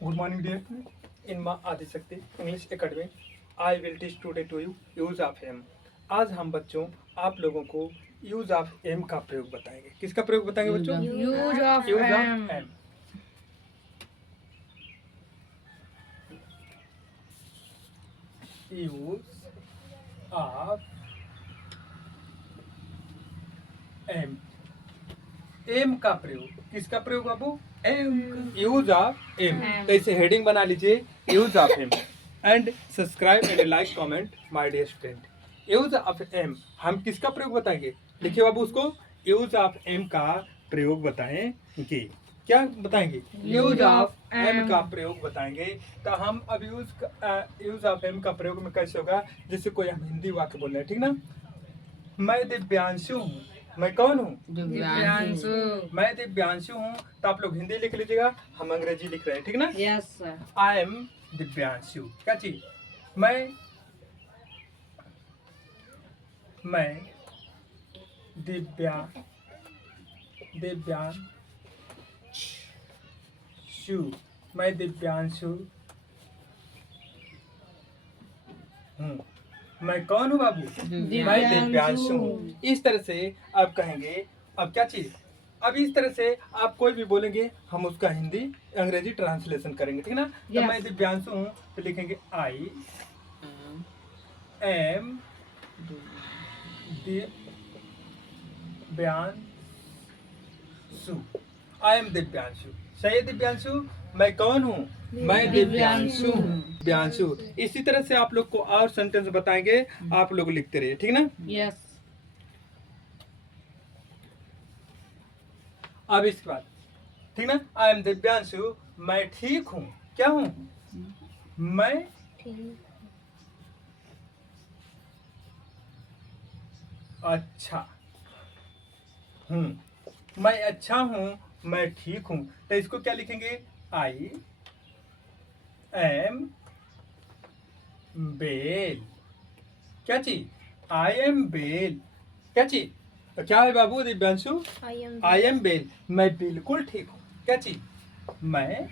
Good morning, dear. In Ma Adishakti English Academy, I will teach today to you use of am. आज हम बच्चों आप लोगों को यूज ऑफ एम का प्रयोग बताएंगे। किसका प्रयोग बताएंगे बच्चों? Use of use am. Of am. Use of am. Am का प्रयोग, किसका प्रयोग बाबू? एम। Use of am. तो इसे हेडिंग बना लीजिए, use of am. And subscribe and like comment my dear student. Use of am हम किसका प्रयोग बताएंगे? लिखिए बाबू उसको, यूज ऑफ एम का प्रयोग बताएंगे। क्या बताएंगे? यूज ऑफ एम का प्रयोग बताएंगे। तो हम अब यूज ऑफ एम का प्रयोग में कैसे होगा? जैसे कोई हम हिंदी वाक्य बोल रहे हैं, ठीक ना? मैं दिव्यांशु हूँ। मैं कौन हूँ? दिव्यांशु। मैं दिव्यांशु हूँ। तो आप लोग हिंदी लिख लीजिएगा, हम अंग्रेजी लिख रहे हैं, ठीक ना? Yes sir. I am Divyanshu. क्या चीज? मैं दिव्यांशु। मैं दिव्यांशु हूँ। मैं कौन हूँ बाबू? मैं दिव्यांशु हूँ। इस तरह से आप कहेंगे। अब क्या चीज? अब इस तरह से आप कोई भी बोलेंगे, हम उसका हिंदी अंग्रेजी ट्रांसलेशन करेंगे, ठीक ना? तो मैं दिव्यांशु हूँ तो लिखेंगे I M Divyanshu. I M Divyanshu. सही है दिव्यांशु? मैं कौन हूँ? मैं दिव्यांशु हूँ। दिव्यांशु। इसी तरह से आप लोग को और सेंटेंस बताएंगे, आप लोग लिखते रहिए, ठीक ना? यस। अब इसके बाद, ठीक ना? आई एम दिव्यांशु, मैं ठीक हूँ। क्या हूँ? मैं अच्छा हूँ। मैं अच्छा हूँ, मैं ठीक हूँ। तो इसको क्या लिखेंगे? I am well. क्या चीज? I am well. क्या चीज? तो क्या है बाबू दिव्यांशु? I am well. मैं बिल्कुल ठीक हूँ। क्या चीज? मैं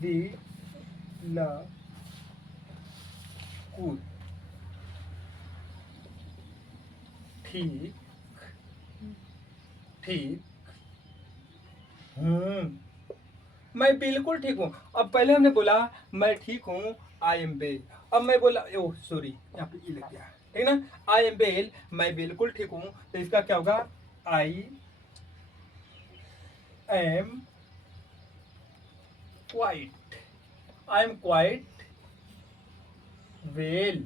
बिल्कुल ठीक ठीक हूँ। मैं बिल्कुल ठीक हूँ। अब पहले हमने बोला मैं ठीक हूँ, आई एम बेल। अब मैं बोला, ओह सॉरी, यहाँ पे ई लग गया, ठीक ना? आई एम बेल, मैं बिल्कुल ठीक हूँ। तो इसका क्या होगा? I am quite. I am quite well.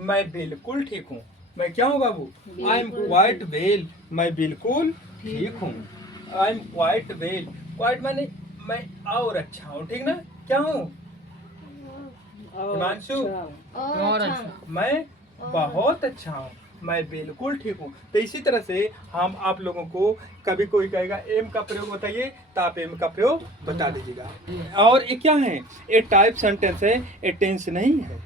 मैं बिल्कुल ठीक हूँ। मैं क्या हूँ बाबू? I am quite well. मैं बिल्कुल ठीक हूँ। I am quite well. Quite माने मैं और अच्छा हूँ, ठीक ना? क्या हूँ हिमांशु? और अच्छा। मैं बहुत अच्छा हूँ। मैं बिल्कुल ठीक हूँ। तो इसी तरह से हम आप लोगों को, कभी कोई कहेगा एम का प्रयोग बताइए, तो आप एम का प्रयोग बता दीजिएगा। और ये क्या है? ये टाइप सेंटेंस है, ये टेंस नहीं है,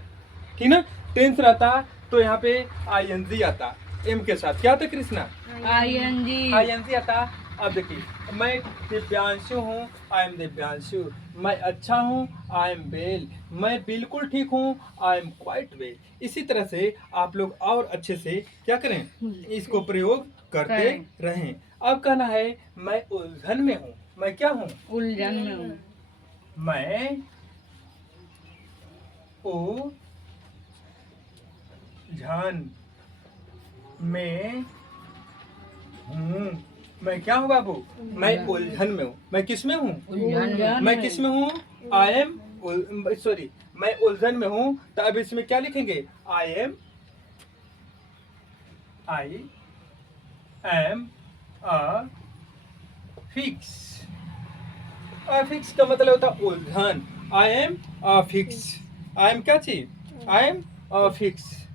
ठीक ना? टेंस रहता तो यहाँ पे आईएनजी आता एम के साथ। क्या आता कृष्णा? आईएनजी आता। अब देखिए, मैं दिव्यांशु हूँ, आई एम दिव्यांशु। मैं अच्छा हूँ, आई एम वेल। मैं बिल्कुल ठीक हूँ, आई एम क्वाइट वेल। इसी तरह से आप लोग और अच्छे से क्या करें? इसको प्रयोग करते रहें। अब कहना है मैं उलझन में हूँ। मैं क्या हूँ? उलझन में हूँ। मैं उलझन में हूँ। मैं क्या हूँ बाबू? मैं उलझन में हूँ। मैं किस में हूँ? मैं किस में हूँ? आई एम सॉरी, मैं उलझन में हूँ। तो अब इसमें क्या लिखेंगे? I am a fix. Fix का मतलब होता है उलझन। I am fix. I am क्या चीज? I M fix.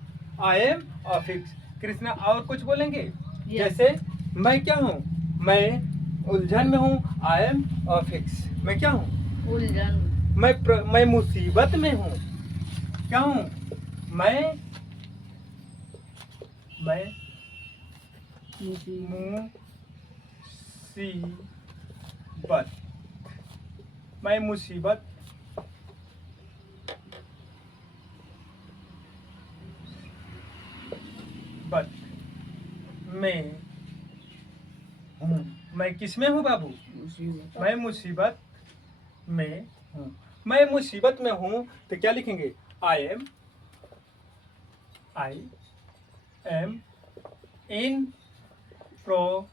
I am fix. Krishna और कुछ बोलेंगे? जैसे मैं क्या हूँ? मैं उलझन में हूँ, आई एम फिक्स। मैं क्या हूँ? उलझन। मैं मुसीबत में हूँ। क्या हूँ? मैं मुसीबत बत, मैं मुसीबत बत में हूँ। मैं किस में हूँ बाबू? मुसीबत मैं मुसीबत में हूँ। मैं मुसीबत में हूँ तो क्या लिखेंगे? I M in problem.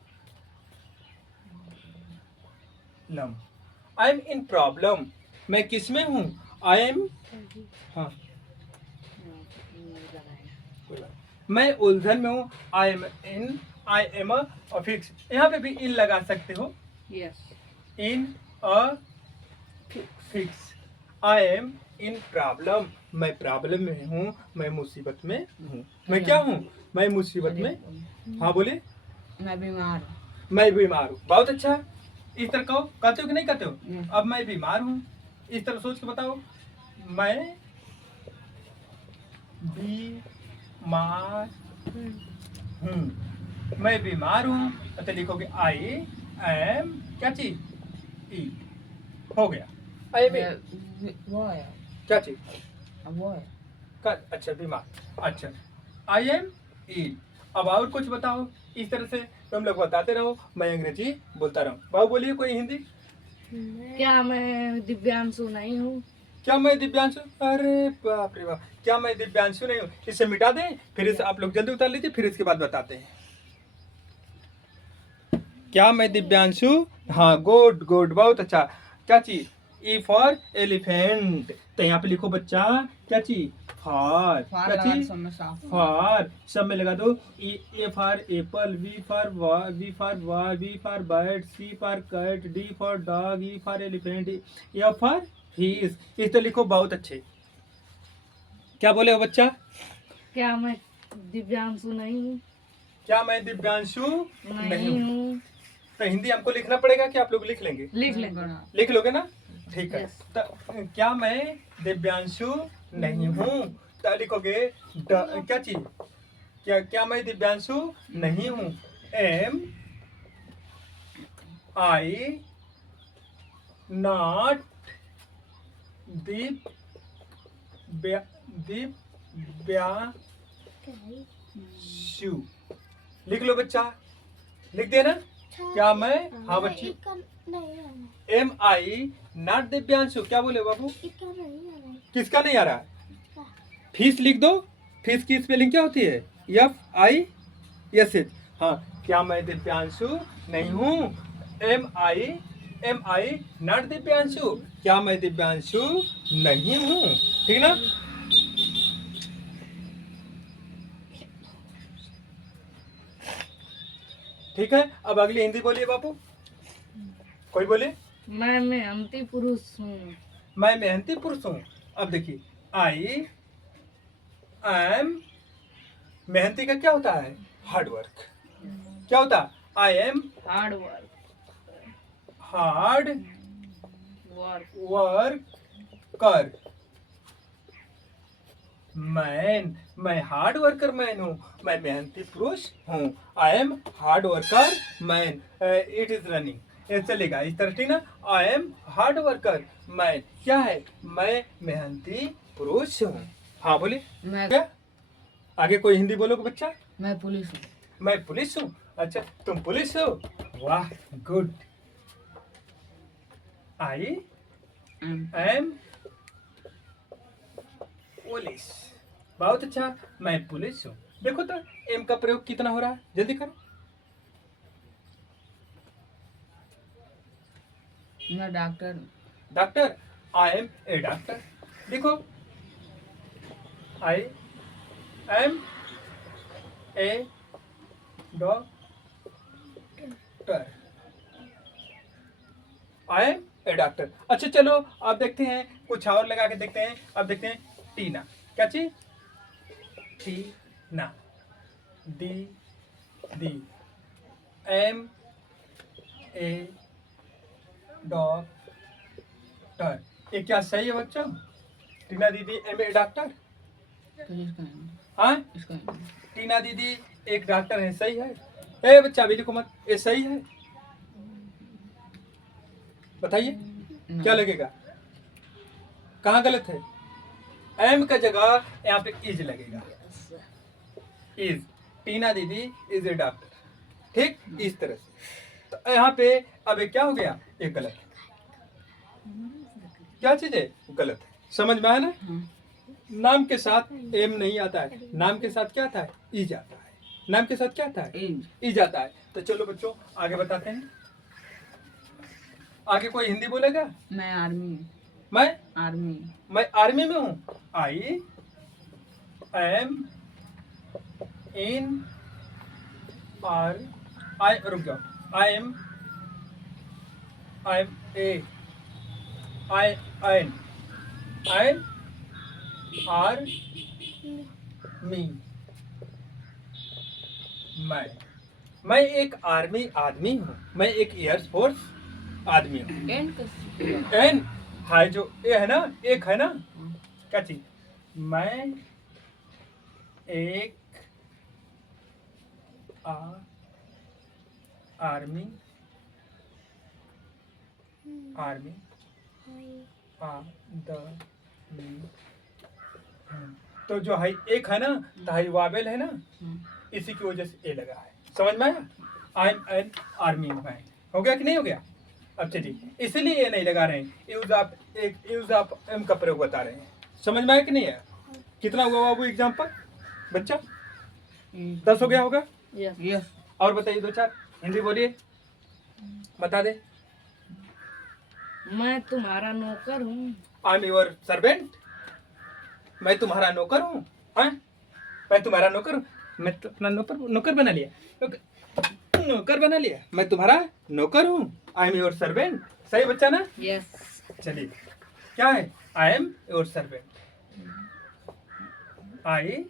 I am in problem. मैं किस में हूँ? आई एम, हाँ कोई बात। मैं उलझन में हूँ। I am a fix. यहाँ पे भी इन लगा सकते हो। Yes in a fix. I am in problem. मैं प्रॉब्लम में हूँ, मैं मुसीबत में हूँ। मैं क्या हूँ? मैं मुसीबत में। हाँ बोले। मैं बीमार हूँ मैं बीमार हूँ। बहुत अच्छा। इस तरह कहो, कहते हो कि नहीं कहते हो? अब मैं बीमार हूँ, इस तरह सोच के बताओ। मैं बीमार हूँ। मैं बीमार हूँ तो लिखोगे आई एम, क्या चीज? ई। हो गया। आई एम वो है क्या चीज? वो है अच्छा बीमार। अच्छा आई एम इल। अब और कुछ बताओ। इस तरह से तुम लोग बताते रहो, मैं अंग्रेजी बोलता रहूँ। बाबू बोलिए कोई हिंदी। क्या मैं दिव्यांशु नहीं हूँ? क्या मैं दिव्यांशु? अरे बाप रे बाप, क्या मैं दिव्यांशु नहीं हूँ? इसे मिटा दें, फिर इसे आप लोग जल्दी उतार लीजिए, फिर इसके बाद बताते हैं। क्या मैं दिव्यांशु? हाँ गुड गुड, बहुत अच्छा। क्या चीज? ई फॉर एलिफेंट। तो यहाँ पे लिखो बच्चा, क्या चीज? फॉर। फार क्या लगा चीज? सब में साफ फॉर। सब में लगा दो। A for apple, B for boy, B for bird, C for cat, D for dog, E for elephant, F for fish. इस तो लिखो। बहुत अच्छे। क्या बोले हो बच्चा? क्या मैं दिव्यांशु नहीं हूँ? क्या मैं दिव्यांशु नहीं हूँ? हूँ। तो हिंदी हमको लिखना पड़ेगा कि आप लोग लिख लेंगे? लिख लेंगे लिख लोगे ना? ठीक है। Yes. तो क्या मैं दिव्यांशु नहीं हूँ? तो लिखोगे क्या चीज? क्या मैं दिव्यांशु नहीं हूँ? Am I not Divyanshu. लिख लो बच्चा, लिख देना। क्या मैं, हाँ बच्ची, एम आई नॉट दिव्यांशु। क्या बोले बाबू? किसका नहीं आ रहा? फीस लिख दो। फीस की स्पेलिंग क्या होती है? FISH। हाँ, क्या मैं दिव्यांशु नहीं हूँ? Am I not Divyanshu. क्या मैं दिव्यांशु नहीं हूँ? ठीक ना? ठीक है। अब अगली हिंदी बोलिए बापू। कोई बोले। मैं मेहनती पुरुष हूँ। मैं मेहनती पुरुष हूँ। अब देखिए, आई एम, मेहनती का क्या होता है? Hard work. क्या होता है? I am hard work hard work work कर मैं हार्ड वर्कर मैन हूँ। मैं मेहनती पुरुष हूँ। I am hard worker man. It is running. ये चलेगा इस तरह, ठीक ना? I am hard worker man क्या है? मैं मेहनती पुरुष हूँ। हाँ बोले। मैं क्या आगे कोई हिंदी बोलोगे बच्चा? मैं पुलिस हूँ। मैं पुलिस हूँ। अच्छा तुम पुलिस हो? वाह गुड। I am police. बहुत अच्छा। मैं पुलिस हूँ। देखो तो एम का प्रयोग कितना हो रहा है, जल्दी करो। मैं डॉक्टर हूँ। Doctor. I am a doctor. देखो, I am a doctor. I am a doctor. अच्छा चलो, अब देखते हैं कुछ और लगा के देखते हैं। अब देखते हैं टीना। क्या चीज? Tina. D D am a doctor. ये क्या सही है बच्चों? टीना दीदी एम ए डॉक्टर। फिर इसका हिंदी हाँ, इसका हिंदी टीना दीदी एक डॉक्टर है, सही है? ए बच्चा अभी लिखो मत, ये सही है? बताइए क्या लगेगा, कहाँ गलत है? एम का जगह यहाँ पे इज लगेगा। इज, टीना दीदी इज ए डॉक्टर, ठीक, इस तरह से। तो यहाँ पे अब ये क्या हो गया, ये गलत है। क्या चीज है, गलत है। समझ में आया ना? नाम के साथ एम नहीं आता है, नाम के साथ क्या आता है, इज आता है। नाम के साथ क्या आता है, इज आता है। तो चलो बच्चों आगे बताते हैं। आगे कोई हिंदी बोलेगा? मैं आर्मी मैं आर्मी मैं आर्मी में हूँ। I M in are, I, रुक जाओ, I am a, I an, I army, मैं एक आर्मी आदमी हूँ, मैं एक एयरफोर्स आदमी हूँ। एन हाय जो ए है ना, एक है ना, क्या चीज, मैं एक आर्मी आर्मी आदमी। तो जो है एक है ना, तो है वावेल है ना, इसी की वजह से ए लगा है। समझ में आया? I am an army man. हो गया कि नहीं हो गया? अब चलिए, इसलिए ये नहीं लगा रहे हैं, यूज ऑफ एम का प्रयोग बता रहे हैं। समझ में आया कि नहीं है? कितना हुआ बाबू एग्जाम्पल बच्चा? 10 हो गया होगा। यस यस और बताइए 2-4 हिंदी बोलिए, बता दे। मैं तुम्हारा नौकर हूँ। आई एम योर सर्वेंट, मैं तुम्हारा नौकर हूँ। हाँ, मैं तुम्हारा नौकर हूँ। मैं तो अपना नौकर बना लिया, नौकर बना लिया। मैं तुम्हारा नौकर हूँ, आई एम योर सर्वेंट। सही बच्चा ना? यस चलिए क्या है, I am your servant. I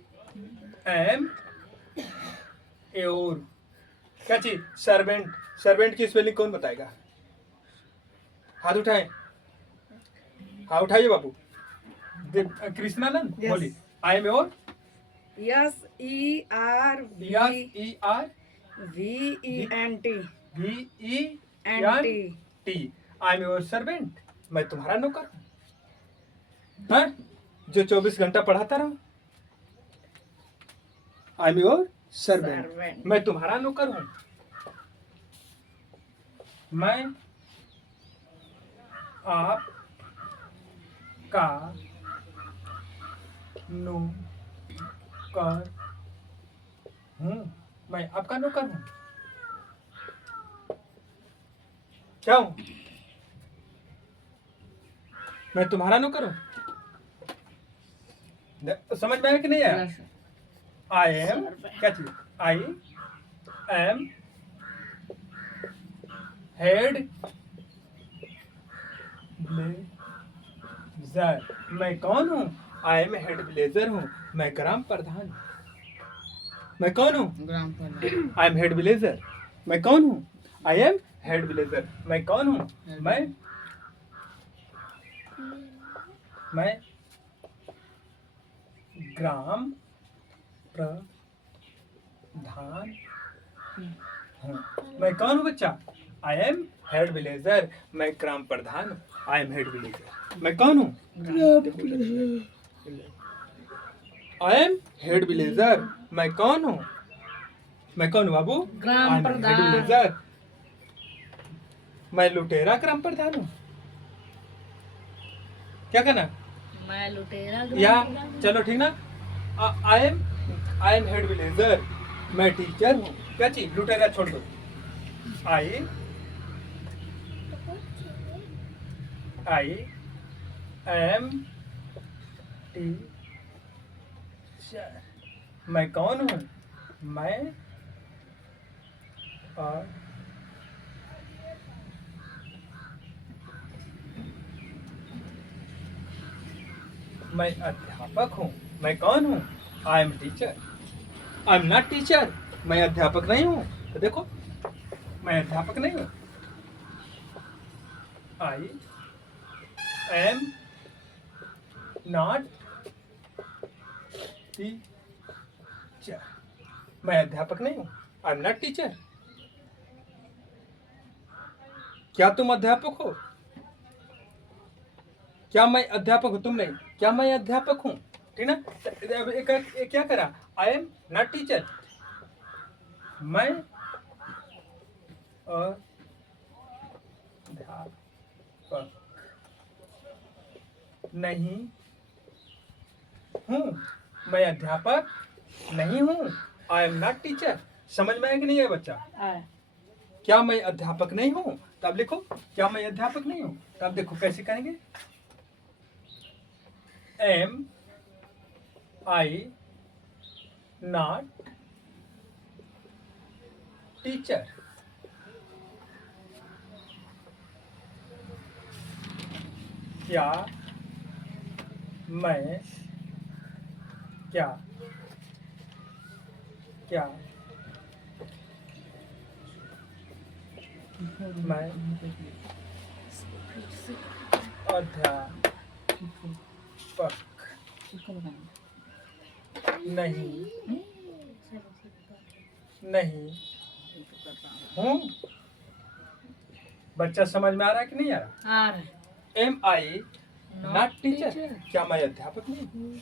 am your क्या चीज, सर्वेंट। सर्वेंट की स्पेलिंग कौन बताएगा? हाथ उठाए, हाँ उठाइए बाबू। कृष्णानंद Yes. बोलिए, I am your, yes E R ER VENT VENT, I am your servant. मैं तुम्हारा नौकर हूँ, हाँ? जो 24 घंटा पढ़ाता रहूं। I am your servant, Servant. मैं तुम्हारा नौकर हूँ। मैं आप का नौकर हूँ, मैं आपका नौकर हूँ। क्या हूँ? मैं तुम्हारा नौकर हूँ। समझ में आया कि नहीं आया? यस आई एम क्या चीज, आई एम हेड ब्लेजर। मैं कौन हूँ? आई एम हेड ब्लेजर हूँ, मैं ग्राम प्रधान हूँ। मैं कौन हूँ? ग्राम प्रधान आई एम हेड ब्लेजर। मैं कौन हूँ? I am head blazer. मैं कौन हूँ? मैं ग्राम प्रधान हूँ। मैं कौन हूँ बच्चा? आई एम हेड विलेजर। मैं ग्राम प्रधान हूँ, आई एम हेड विलेजर। मैं कौन हूँ? I am head villager. मैं कौन हूँ? मैं कौन हूँ बाबू? ग्राम आई एम हेड प्रधान। विलेजर। मैं लुटेरा ग्राम प्रधान हूँ। क्या कहना? मैं लुटेरा या ग्राम प्रधान। चलो ठीक ना, आई एम हेड विलेजर। मैं टीचर हूँ। क्या चीज, लुटेरा छोड़ दो। I am teacher. मैं कौन हूँ? मैं मैं अध्यापक हूँ। मैं कौन हूँ? I am teacher. I am not teacher. मैं अध्यापक नहीं हूँ। तो देखो, मैं अध्यापक नहीं हूँ। I am not teacher. मैं अध्यापक नहीं हूँ। I am not teacher. क्या तुम अध्यापक हो? क्या मैं अध्यापक हूँ? तुम नहीं, क्या मैं अध्यापक हूँ? ठीक ना? तो अब एक क्या करा? आई एम नॉट टीचर, मैं अध्यापक नहीं हूँ, मैं अध्यापक नहीं हूँ। I am not teacher. समझ में आया कि नहीं है बच्चा? क्या मैं अध्यापक नहीं हूँ? तब लिखो क्या मैं अध्यापक नहीं हूँ। तब देखो कैसे करेंगे। एम आई नॉट टीचर, क्या मैं क्या क्या मैं अध्यापक नहीं हूँ। बच्चा समझ में आ रहा है कि नहीं आ रहा? आ रहा है। एम आई नॉट टीचर, क्या मैं अध्यापक नहीं हूँ?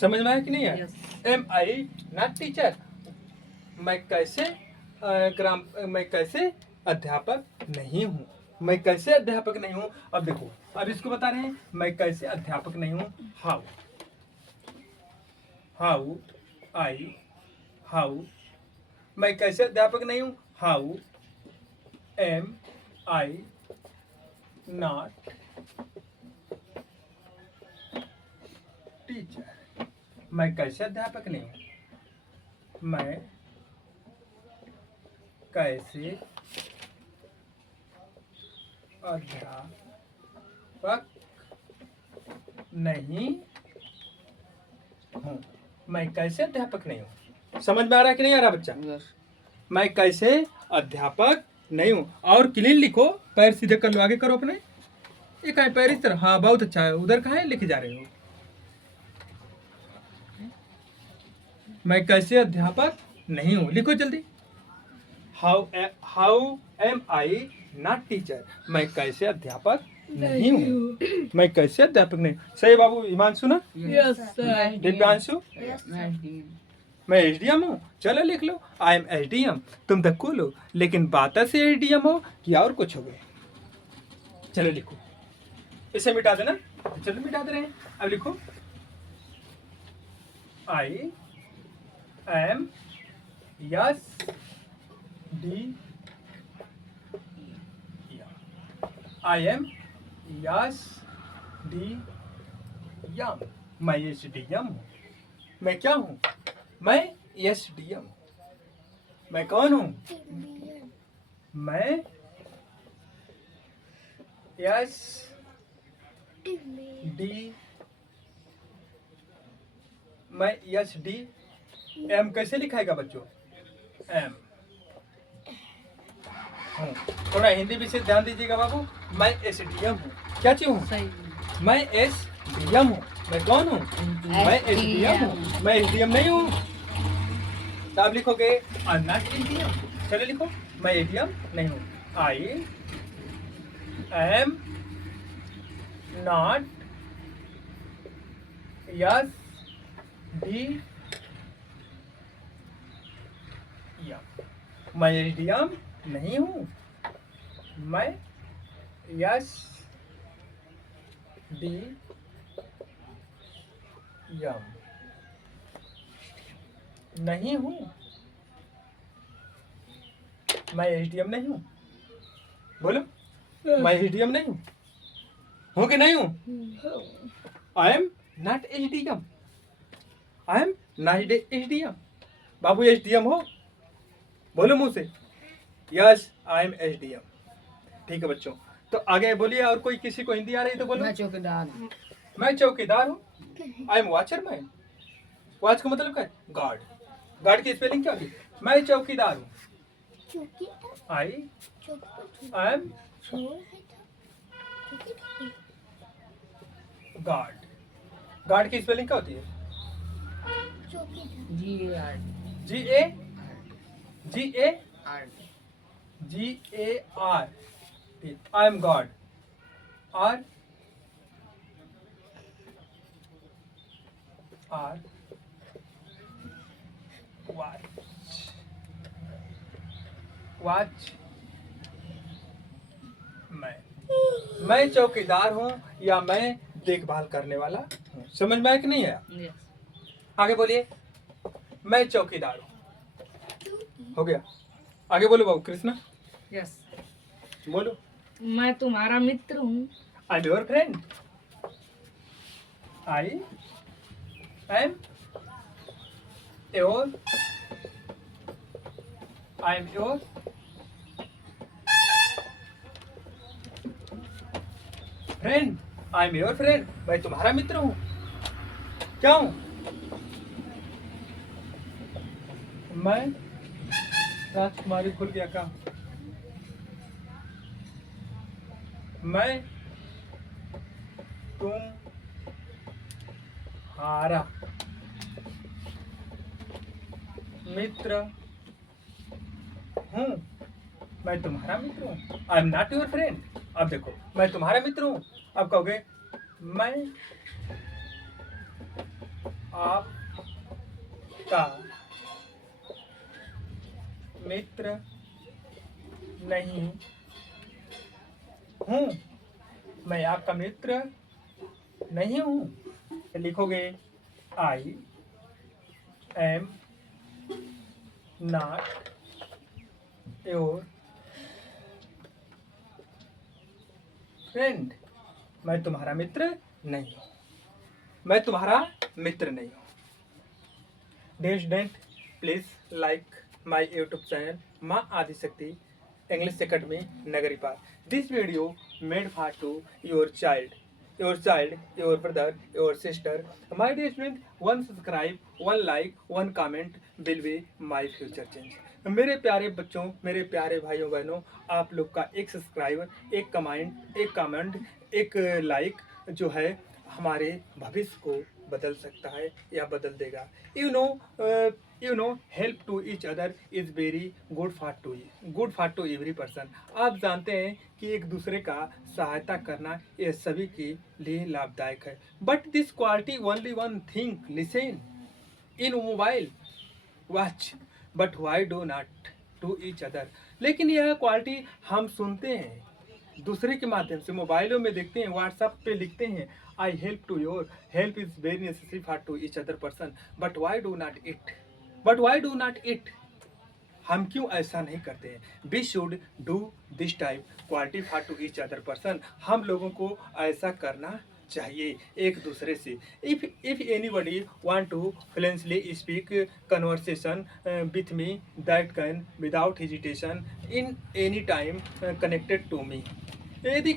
समझ में आया कि नहीं आया? एम आई नॉट टीचर, मैं कैसे मैं कैसे अध्यापक नहीं हूँ। मैं कैसे अध्यापक नहीं हूँ। अब देखो, अब इसको बता रहे हैं मैं कैसे अध्यापक नहीं हूँ। हाउ हाउ आई हाउ, मैं कैसे अध्यापक नहीं हूँ। How am I not teacher, मैं कैसे अध्यापक नहीं हूँ। मैं कैसे अध्यापक नहीं हूँ। मैं कैसे अध्यापक नहीं हूँ। समझ में आ रहा है कि नहीं आ रहा बच्चा? मैं कैसे अध्यापक नहीं हूँ। और क्लीन लिखो, पैर सीधे कर लो, आगे करो अपने। एक है पैर इस तरह, हाँ बहुत अच्छा है। उधर कहाँ है लिखे जा रहे हो? मैं कैसे अध्यापक नहीं हूँ, लिखो जल्दी। How am I not teacher, मैं कैसे अध्यापक नहीं हूँ। मैं कैसे अध्यापक नहीं। सही बाबू हिमांशु ना? Yes sir. दिव्यांशु? मैं एसडीएम हूँ। चलो लिख लो, आई एम एसडीएम। तुम तो कूल हो, लेकिन बात से एसडीएम हो कि और कुछ हो गए। चलो लिखो, इसे मिटा देना। चलो मिटा दे रहे हैं। अब लिखो I am S D, I am S D M, मैं एस डी एम हूँ। मैं क्या हूँ? मैं एस डी एम। मैं कौन हूँ? मैं एस डी, मैं एस डी एम कैसे लिखाएगा बच्चों? एम हूँ। थोड़ा हिंदी भी से ध्यान दीजिएगा बाबू। मैं एस डी एम हूँ। क्या चीज हूँ? सही। मैं एस डी एम हूँ। मैं कौन हूँ? मैं एस डी एम हूँ। मैं एस डी एम नहीं हूँ। तो आप लिखोगे I am not S D M. चलो लिखो, मैं एस डी एम नहीं हूँ। I am not S D M, मैं एस डी एम नहीं हूँ। मैं यस डी एम नहीं हूँ। मैं एसडीएम नहीं हूँ। बोलो, मैं एसडीएम नहीं हूँ। हूँ कि नहीं हूँ? I am not SDM. I am not SDM. Babu SDM हो? बोलो मुंह से, यस आई एम एसडीएम। ठीक है बच्चों, तो आगे बोलिए। और कोई किसी को हिंदी आ रही तो बोलो। मैं चौकीदार हूँ। मैं चौकीदार हूँ। I M watcher man. Watch का मतलब क्या है? गार्ड। गार्ड की स्पेलिंग क्या होती है? मैं चौकीदार हूँ। I am guard. गार्ड की स्पेलिंग क्या होती है? G A G A G A R. I am guard or watch watch मैं चौकीदार हूँ या मैं देखभाल करने वाला हूँ। समझ में आया कि नहीं आया? यस। आगे बोलिए। मैं चौकीदार हूँ, हो गया। आगे बोलो बाबू कृष्णा, यस। बोलो। मैं तुम्हारा मित्र हूँ। I am your friend. I am your friend. I am your friend. मैं तुम्हारा मित्र हूँ। क्या हूँ? मैं राजकुमारी भूल गया का। मैं तुम्हारा मित्र हूँ। मैं तुम्हारा मित्र हूँ। I am not your friend. अब देखो, मैं तुम्हारा मित्र हूँ। अब कहोगे मैं आपका मित्र नहीं हूँ। मैं आपका मित्र नहीं हूँ। लिखोगे I am not your friend. मैं तुम्हारा मित्र नहीं हूँ। मैं तुम्हारा मित्र नहीं हूँ। Dear student, please like my YouTube channel माँ Adishakti English Academy Nagaripal. This video made for to your child, your brother, your sister. My dear student, one subscribe, one like, one comment will be my future change. मेरे प्यारे बच्चों, मेरे प्यारे भाइयों बहनों, आप लोग का एक सब्सक्राइबर, एक कमेंट, एक लाइक जो है हमारे भविष्य को बदल सकता है या बदल देगा। You know help to each other is very good for to every person. आप जानते हैं कि एक दूसरे का सहायता करना ये सभी के लिए लाभदायक है। But this quality only one thing listen in mobile watch but why do not to each other. लेकिन यह क्वालिटी हम सुनते हैं दूसरे के माध्यम से, मोबाइलों में देखते हैं, व्हाट्सएप पे लिखते हैं I help to your help is very necessary for to each other person but why do not it. हम क्यों ऐसा नहीं करते हैं? We should do this type quality for to each other person. हम लोगों को ऐसा करना चाहिए एक दूसरे से। If anybody want to fluently speak conversation with me that can without hesitation in any time connected to me. यदि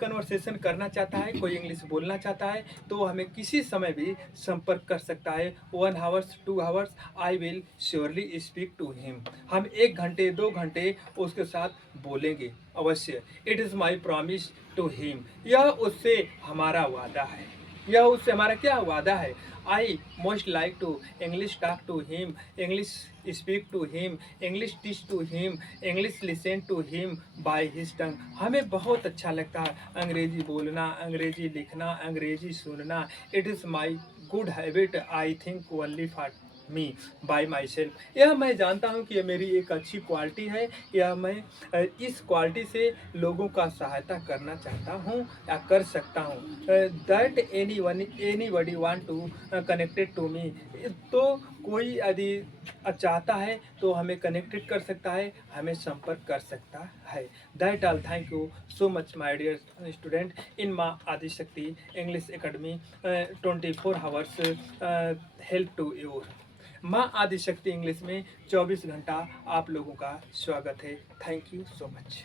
कन्वर्सेशन करना चाहता है, कोई इंग्लिश बोलना चाहता है, तो हमें किसी समय भी संपर्क कर सकता है। 1 hours 2 hours I will surely speak to him. हम 1 घंटे 2 घंटे उसके साथ बोलेंगे अवश्य। It is my promise to him. यह उससे हमारा वादा है। यह उससे हमारा क्या वादा है? I most like to English talk to him, English speak to him, English teach to him, English listen to him by his tongue. हमें बहुत अच्छा लगता है अंग्रेजी बोलना, अंग्रेजी लिखना, अंग्रेजी सुनना। It is my good habit I think only for me bye my self. यह मैं जानता हूँ कि यह मेरी एक अच्छी क्वालिटी है। यह मैं इस क्वालिटी से लोगों का सहायता करना चाहता हूँ या कर सकता हूँ। That anybody want to connected to me. तो कोई यदि चाहता है तो हमें कनेक्टेड कर सकता है, हमें संपर्क कर सकता है। That all, thank you so much my dear student in Maa Adishakti English academy 24 hours help to your. Maa Adishakti English में 24 घंटा आप लोगों का स्वागत है। Thank you so much.